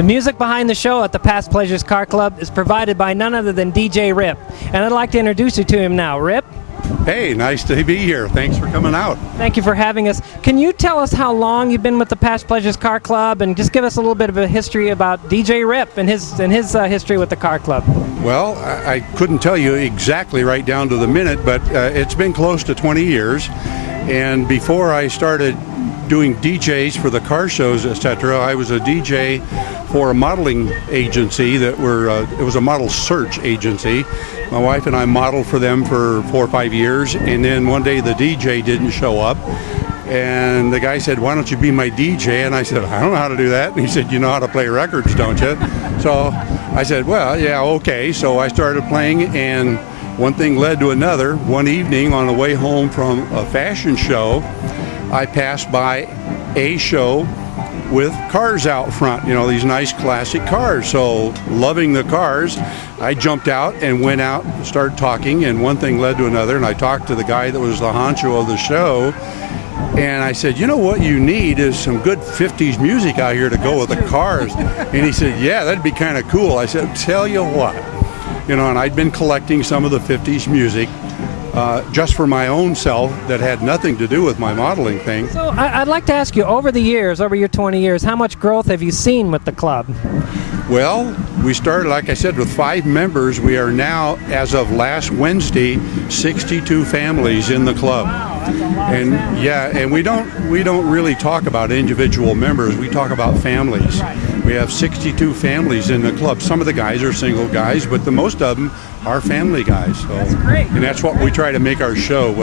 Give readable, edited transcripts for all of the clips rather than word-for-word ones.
The music behind the show at the Past Pleasures Car Club is provided by none other than DJ Rip. And I'd like to introduce you to him now. Rip? Hey, nice to be here. Thanks for coming out. Thank you for having us. Can you tell us how long you've been with the Past Pleasures Car Club, and just give us a little bit of a history about DJ Rip and his history with the car club? Well, I couldn't tell you exactly right down to the minute, but it's been close to 20 years. And before I started doing DJs for the car shows, etc., I was a DJ for a modeling agency it was a model search agency. My wife and I modeled for them for 4 or 5 years, and then one day the DJ didn't show up, and the guy said, "Why don't you be my DJ?" And I said, "I don't know how to do that." And he said, "You know how to play records, don't you?" So I said, "Well, yeah, okay." So I started playing, and one thing led to another. One evening on the way home from a fashion show, I passed by a show with cars out front, these nice classic cars. So loving the cars, I jumped out and went out and started talking, and one thing led to another, and I talked to the guy that was the honcho of the show, and I said, "You know what you need is some good 50s music out here to go with the cars." And he said, "Yeah, that'd be kind of cool." I said, "Tell you what," and I'd been collecting some of the 50s music just for my own self that had nothing to do with my modeling thing. So I'd like to ask you, over your 20 years, how much growth have you seen with the club? Well, we started, like I said, with 5 members. We are now, as of last Wednesday, 62 families in the club. And yeah, and we don't really talk about individual members. We talk about families. We have 62 families in the club. Some of the guys are single guys, but the most of them are family guys. So, that's great. And that's what we try to make our show.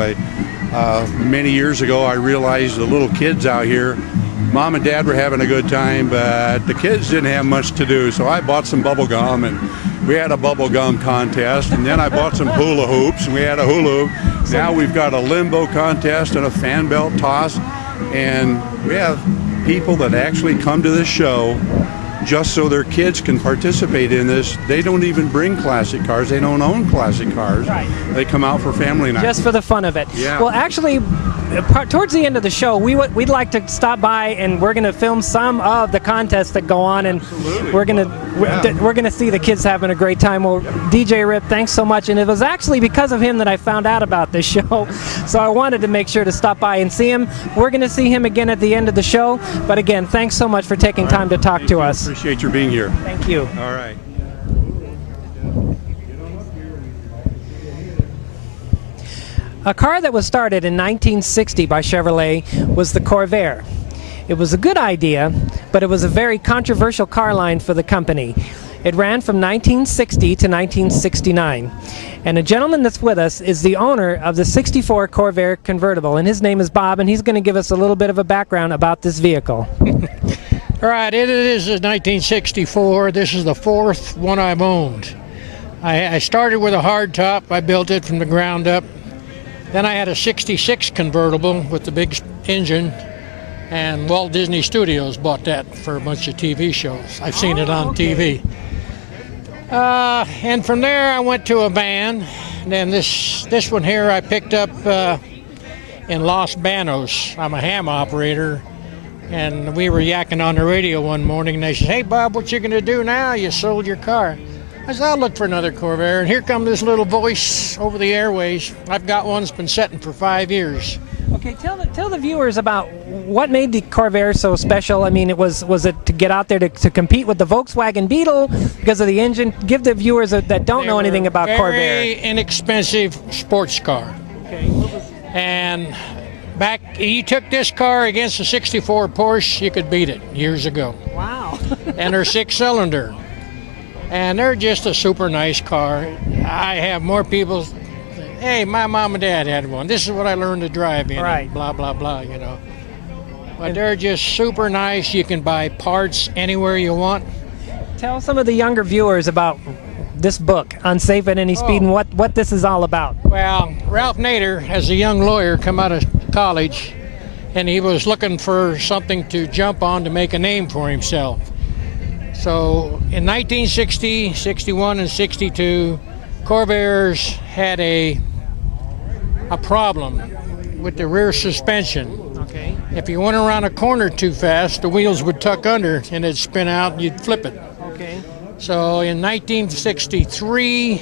Many years ago, I realized the little kids out here, Mom and Dad were having a good time, but the kids didn't have much to do. So I bought some bubble gum, and we had a bubble gum contest. And then I bought some hula hoops, and we had a hula hoop. Now we've got a limbo contest and a fan belt toss. And we have people that actually come to this show just so their kids can participate in this. They don't even bring classic cars. They don't own classic cars. Right. They come out for family night. Just for the fun of it. Yeah. Well, actually, towards the end of the show, we'd like to stop by, and we're going to film some of the contests that go on, and Absolutely. we're going to see the kids having a great time. Well, DJ Rip, thanks so much. And it was actually because of him that I found out about this show, so I wanted to make sure to stop by and see him. We're going to see him again at the end of the show. But again, thanks so much for taking time to talk to us. Appreciate your being here. Thank you. All right. A car that was started in 1960 by Chevrolet was the Corvair. It was a good idea, but it was a very controversial car line for the company. It ran from 1960 to 1969. And a gentleman that's with us is the owner of the 64 Corvair convertible, and his name is Bob, and he's going to give us a little bit of a background about this vehicle. All right, it is a 1964. This is the 4th one I've owned. I started with a hardtop. I built it from the ground up. Then I had a 66 convertible with the big engine, and Walt Disney Studios bought that for a bunch of TV shows. I've seen it on TV. And from there I went to a van. And then this one here I picked up in Los Banos. I'm a ham operator. And we were yakking on the radio one morning, and they said, "Hey, Bob, what you going to do now? You sold your car." I said, "I'll look for another Corvair." And here comes this little voice over the airways. I've got one that's been setting for 5 years. Okay, tell the viewers about what made the Corvair so special. I mean, was it to get out there to compete with the Volkswagen Beetle because of the engine? Give the viewers that don't know anything about Corvair. Very inexpensive sports car. Okay. And back, you took this car against a 64 Porsche, you could beat it years ago. Wow. And they're 6-cylinder. And they're just a super nice car. I have more people say, "Hey, my mom and dad had one. This is what I learned to drive in." Right. And blah, blah, blah, But they're just super nice. You can buy parts anywhere you want. Tell some of the younger viewers about this book, Unsafe at Any Speed, and what this is all about. Well, Ralph Nader, as a young lawyer, come out of college, and he was looking for something to jump on to make a name for himself. So in 1960, 61, and 62, Corvairs had a problem. with the rear suspension. Okay. If you went around a corner too fast, the wheels would tuck under and it'd spin out and you'd flip it. Okay. So in 1963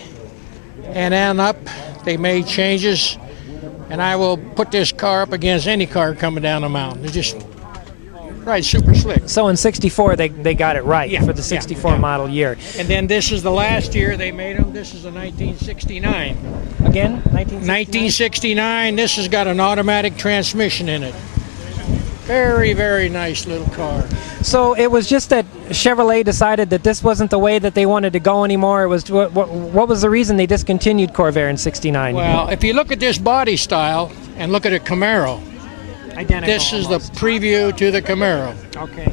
and on up, they made changes, and I will put this car up against any car coming down the mountain. It's just super slick. So in '64 they got it right Yeah, for the '64 model year. And then this is the last year they made them. This is a 1969. Again, 1969. This has got an automatic transmission in it. Very, very nice little car. So it was just that Chevrolet decided that this wasn't the way that they wanted to go anymore. It was what was the reason they discontinued Corvair in '69? Well, if you look at this body style and look at a Camaro, Identical. this is the preview to the Camaro. Okay.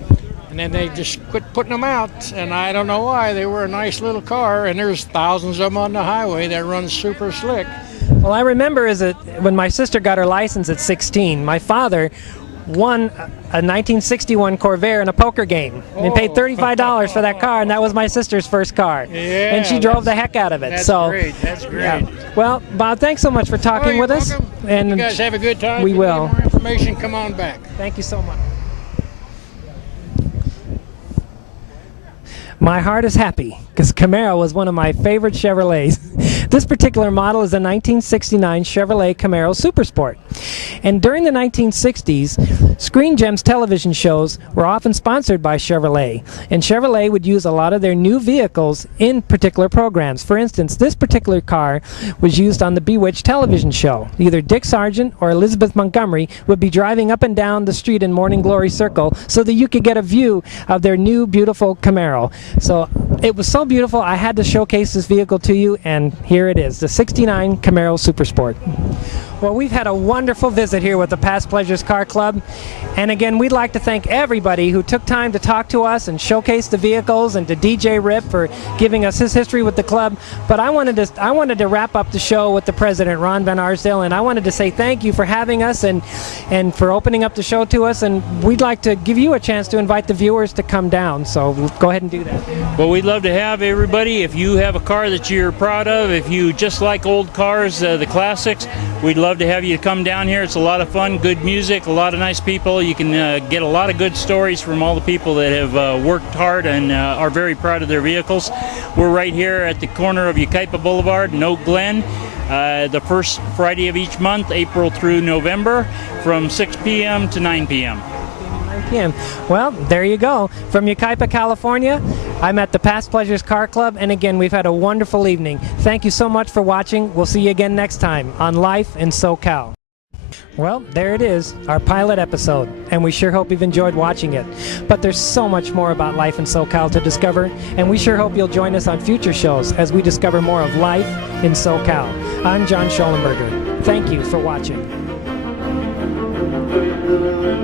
And then they just quit putting them out, and I don't know why. They were a nice little car, and there's thousands of them on the highway that run super slick. Well, I remember when my sister got her license at 16, my father won a 1961 Corvair in a poker game and paid $35 for that car, and that was my sister's first car. Yeah, and she drove the heck out of it. That's so great. That's great. Yeah. Well, Bob, thanks so much for talking you're with us. welcome. And you guys have a good time. We If you will. need more information, come on back. Thank you so much. My heart is happy because Camaro was one of my favorite Chevrolets. This particular model is a 1969 Chevrolet Camaro Supersport. And during the 1960s, Screen Gems television shows were often sponsored by Chevrolet. And Chevrolet would use a lot of their new vehicles in particular programs. For instance, this particular car was used on the Bewitched television show. Either Dick Sargent or Elizabeth Montgomery would be driving up and down the street in Morning Glory Circle so that you could get a view of their new beautiful Camaro. So it was so beautiful, I had to showcase this vehicle to you, and here it is, the '69 Camaro Supersport. Well, we've had a wonderful visit here with the Past Pleasures Car Club. And again, we'd like to thank everybody who took time to talk to us and showcase the vehicles, and to DJ Rip for giving us his history with the club. But I wanted to wrap up the show with the president, Ron Van Arsdale, and I wanted to say thank you for having us and for opening up the show to us. And we'd like to give you a chance to invite the viewers to come down. So go ahead and do that. Well, we'd love to have everybody. If you have a car that you're proud of, if you just like old cars, the classics, we'd love to have you come down here. It's a lot of fun, good music, a lot of nice people. You can get a lot of good stories from all the people that have worked hard and are very proud of their vehicles. We're right here at the corner of Yucaipa Boulevard in Oak Glen, the first Friday of each month, April through November, from 6 p.m. to 9 p.m. Well, there you go. From Yucaipa, California, I'm at the Past Pleasures Car Club, and again, we've had a wonderful evening. Thank you so much for watching. We'll see you again next time on Life in SoCal. Well, there it is, our pilot episode, and we sure hope you've enjoyed watching it. But there's so much more about life in SoCal to discover, and we sure hope you'll join us on future shows as we discover more of life in SoCal. I'm John Shollenberger. Thank you for watching. Thank you.